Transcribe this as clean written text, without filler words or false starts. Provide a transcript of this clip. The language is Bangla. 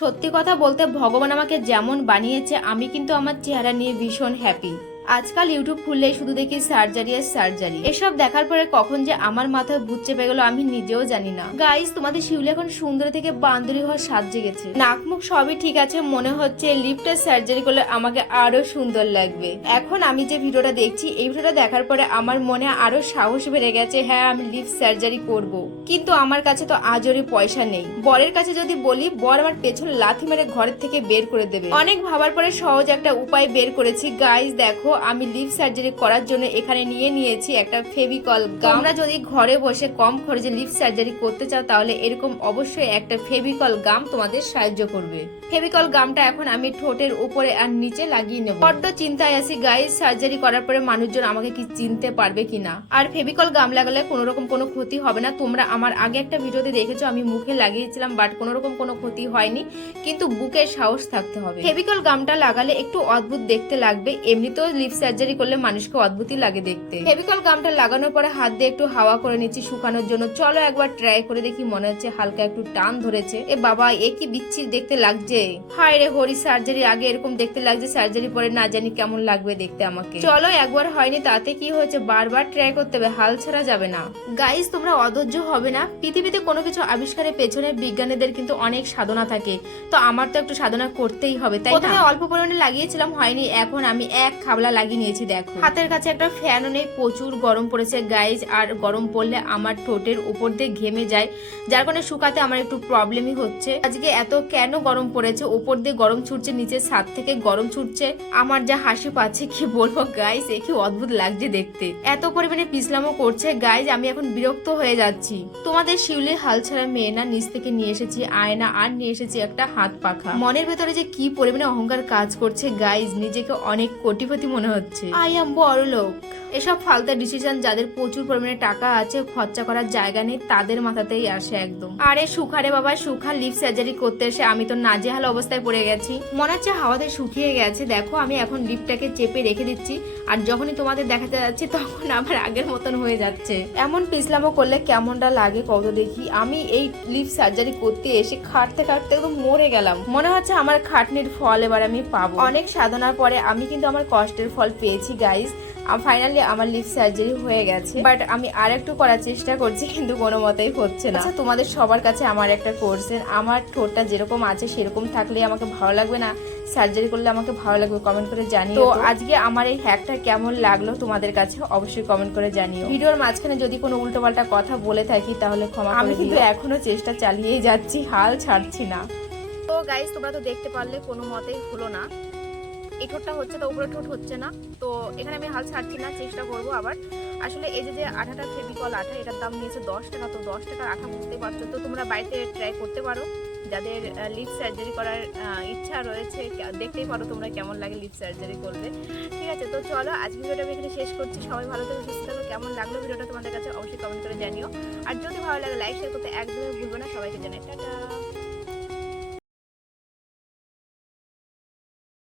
সত্যি কথা বলতে ভগবান আমাকে যেমন বানিয়েছে আমি কিন্তু আমার চেহারা নিয়ে ভীষণ হ্যাপি। আজকাল ইউটিউব খুললেই শুধু দেখি সার্জারি আর সার্জারি। এসব দেখার পরে কখন যে আমার মাথায় ভূত চেপে গেল আমি নিজেও জানি না। গাইস, তোমাদের শিউলি এখন সুন্দরী থেকে বান্দরী হওয়ার সাজে গেছে। নাক মুখ সবই ঠিক আছে, মনে হচ্ছে লিফটের সার্জারি করলে আমাকে আরো সুন্দর লাগবে। এখন আমি যে ভিডিওটা দেখছি, এই ভিডিওটা দেখার পরে আমার মনে আরো সাহস বেড়ে গেছে। হ্যাঁ, আমি লিফট সার্জারি করব, কিন্তু আমার কাছে তো আজরে পয়সা নেই। বরের কাছে যদি বলি, বর আমার পেছনে লাথি মেরে ঘরের থেকে বের করে দেবে। অনেক ভাবার পরে সহজ একটা উপায় বের করেছি। গাইস দেখো, আমি লিপ সার্জারি করার জন্য এখানে নিয়েছি একটা ফেভিকল গাম। তোমরা যদি ঘরে বসে কম খরচে লিপ সার্জারি করতে চাও তাহলে এরকম অবশ্যই একটা ফেভিকল গাম তোমাদের সাহায্য করবে। ফেভিকল গামটা এখন আমি ঠোঁটের উপরে আর নিচে লাগিয়ে নেব। বড্ড চিন্তায় আছি গাইস, সার্জারি করার পরে মানুষজন আমাকে কি চিনতে পারবে কিনা। আর ফেভিকল গাম লাগালে কোনো রকম কোনো ক্ষতি হবে না। তোমরা আমার আগে একটা ভিডিওতে দেখেছো আমি মুখে লাগিয়েছিলাম, বাট কোনো রকম কোনো ক্ষতি হয়নি, কিন্তু বুকের সাহস থাকতে হবে। ফেভিকল গামটা লাগালে একটু অদ্ভুত দেখতে লাগবে, এমনিতেও লিপ সার্জারি করলে মানুষকে অদ্ভুতই লাগে দেখতে। ফেভিকল গামটা লাগানোর পরে হাত দিয়ে একটু হাওয়া করে নিচ্ছি শুকানোর জন্য। চলো একবার ট্রাই করে দেখি। মনে হচ্ছে হালকা একটু টান ধরেছে। এ বাবা, এ কি বিচ্ছির দেখতে লাগছে। হায় রে হরি, সার্জারি আগে এরকম দেখতে লাগছে, সার্জারি পরে না জানি কেমন লাগবে দেখতে আমাকে। চলো, একবার হয়নি তাতে কি হয়েছে, বারবার ট্রাই করতে হবে, হাল ছাড়া যাবে না। গাইস, তোমরা অধৈর্য হবে না। পৃথিবীতে কোনো কিছু আবিষ্কারের পেছনে বিজ্ঞানীদের কিন্তু অনেক সাধনা থাকে, তো আমার তো একটু সাধনা করতেই হবে, তাই না? প্রথমে অল্প পরিমাণে লাগিয়েছিলাম, হয়নি, এখন আমি এক খাবলা লাগিয়ে নিয়েছি। দেখো, হাতের কাছে একটা ফ্যানও নেই, প্রচুর গরম পড়েছে গাইজ। আর গরম পড়লে আমার ঠোঁটের উপর দিয়ে ঘেমে যায়, যার কারণে শুকাতে আমার একটু প্রবলেমই হচ্ছে। আজকে এত কেন গরম পড়েছে, উপর দিয়ে গরম ছুটছে, নিচের ছাদ থেকে গরম ছুটছে। আমার যা হাসি পাচ্ছে কি বলবো গাইজ, এ কি অদ্ভুত লাগছে দেখতে। এত পরিমাণে পিছলামও করছে গাইজ, আমি এখন বিরক্ত হয়ে যাচ্ছি। তোমাদের শিউলির হাল ছাড়া মেয়ে না, নিচ থেকে নিয়ে এসেছি আয়না আর নিয়ে এসেছি একটা হাত পাখা। মনের ভেতরে যে কি পরিমাণে অহংকার কাজ করছে গাইজ, নিজেকে অনেক কোটিপতি মনে হচ্ছে। আই এম বড়লোক। এসব ফালতু ডিসিশন যাদের প্রচুর পরিমাণে টাকা আছে, খরচা করার জায়গা নেই, তাদের মাথাতেই আসে একদম। আরে সুখারে বাবা, সুখা লিপ সার্জারি করতে এসে আমি তো নাজেহাল অবস্থায় পড়ে গেছি। মনে হচ্ছে হাওয়াতে শুকিয়ে গেছে। দেখো, আমি এখন লিপটাকে চেপে রেখে দিচ্ছি, আর যখনই তোমাদের দেখাতে যাচ্ছি তখন আবার আগের মতন হয়ে যাচ্ছে। এমন পিছলামো করলে কেমনটা লাগে কত দেখি। আমি এই লিপ সার্জারি করতে এসে খাটতে খাটতে একদম মরে গেলাম। মনে হচ্ছে আমার খাটনির ফল এবার আমি পাবো। অনেক সাধনার পরে আমি কিন্তু আমার কষ্টের ফল পেয়েছি গাইজ। ফাইনালি আমার লিপ সার্জারি হয়ে গেছে, বাট আমি আর একটু করার চেষ্টা করছি, কিন্তু কোনো মতেই হচ্ছে না। আচ্ছা, তোমাদের সবার কাছে আমার একটা কোশ্চেন, আমার ঠোঁটটা যেরকম আছে সেরকম থাকলে আমাকে ভালো লাগবে না, সার্জারি করলে আমাকে ভালো লাগবে? কমেন্ট করে জানিও। তো আজকে আমার এই হ্যাকটা কেমন লাগলো তোমাদের কাছে অবশ্যই কমেন্ট করে জানিও। ভিডিওর মাঝখানে যদি কোনো উল্টোপাল্টা কথা বলে থাকি তাহলে ক্ষমা করে দিও। আমি কিন্তু এখনো চেষ্টা চালিয়েই যাচ্ছি, হাল ছাড়ছি না। তো গাইস, তোমরা তো দেখতে পারলে কোনো মতেই হলো না। এই ঠোঁটটা হচ্ছে তো, উপরে ঠোঁট হচ্ছে না, তো এখানে আমি হাল ছাড়ছি না, চেষ্টা করবো আবার। আসলে এই যে আঠাটা ফেভিকল আঠা, এটার দাম নিয়েছে 10 টাকা। তো 10 টাকার আঠা বুঝতে পারছো, তো তোমরা বাড়িতে ট্রাই করতে পারো যাদের লিপ সার্জারি করার ইচ্ছা রয়েছে। দেখতেই পারো তোমরা কেমন লাগে লিপ সার্জারি করলে। ঠিক আছে, তো চলো আজ ভিডিওটা আমি এখানে শেষ করছি। সবাই ভালো থাকো, সুস্থ থাকো। কেমন লাগলো ভিডিওটা তোমাদের কাছে অবশ্যই কমেন্ট করে জানিও, আর যদি ভালো লাগে লাইক শেয়ার করতে একদমই ভুলবে না। সবাইকে জানাই টাটা।